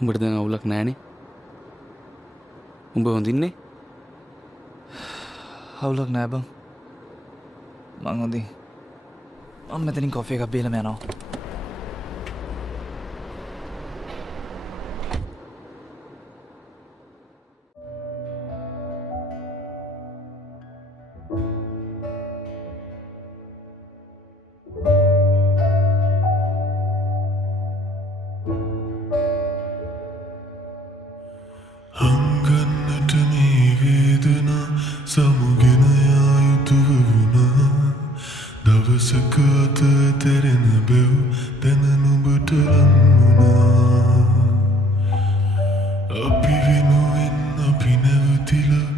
උඹට දැන් අවුලක් නැහැනේ. උඹ හොඳින්නේ? අවුලක් නෑ බං. මං හොඳින්. මම මෙතනින් කොෆි එකක් බීලම යනවා. හංගන්නට මේ වේදනා සමුගෙන යා යුතු වුණා. දවසක අත තෙරෙන බෙව් දැන නුඹට ලං වුණා. අපි වෙනුවෙන් අපි නැවතිලා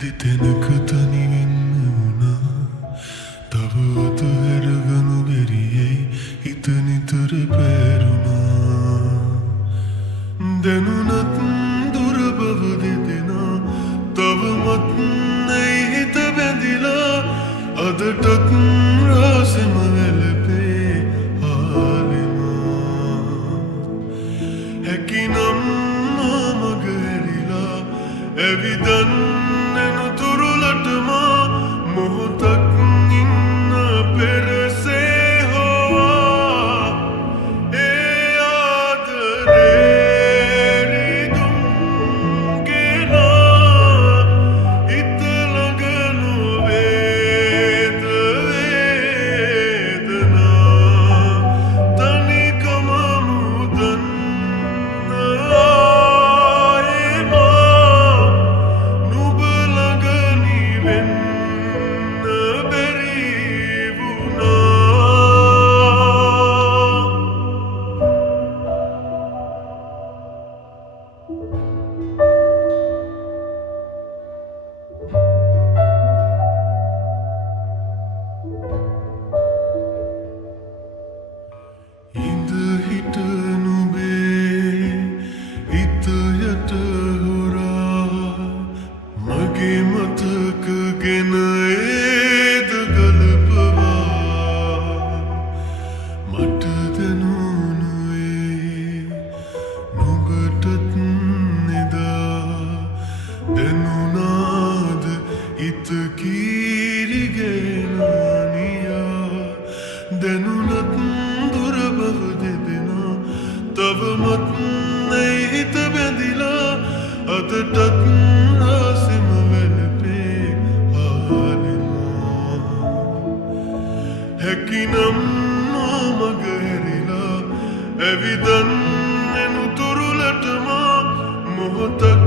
දෙතැනක තනි වෙන්න වුණා. තව අතහැරගනු බැරියයි හිත නිතර පැරුණා. දැනුණත් දුර බව දෙදෙනා තවමත් නැයි හිත බැඳිලා අදටත් රාසෙම වැළපේ ආලෙමා. හැකිනම් මග හැරිලා ඇවිදන්නෙන තුරුලටමා මොහොතක් ඉන්න පෙරසේ හොවා ඒ ආදරේ දැනුණත් දුර බව දෙදෙනා තවමත් නැයි හිත බැඳිලා අදටත් රාසෙම වැළපේ ආලෙමා. හැකිනම් මග හැරිලා ඇවිදන්නෙන තුරුලටමා මොහොතක්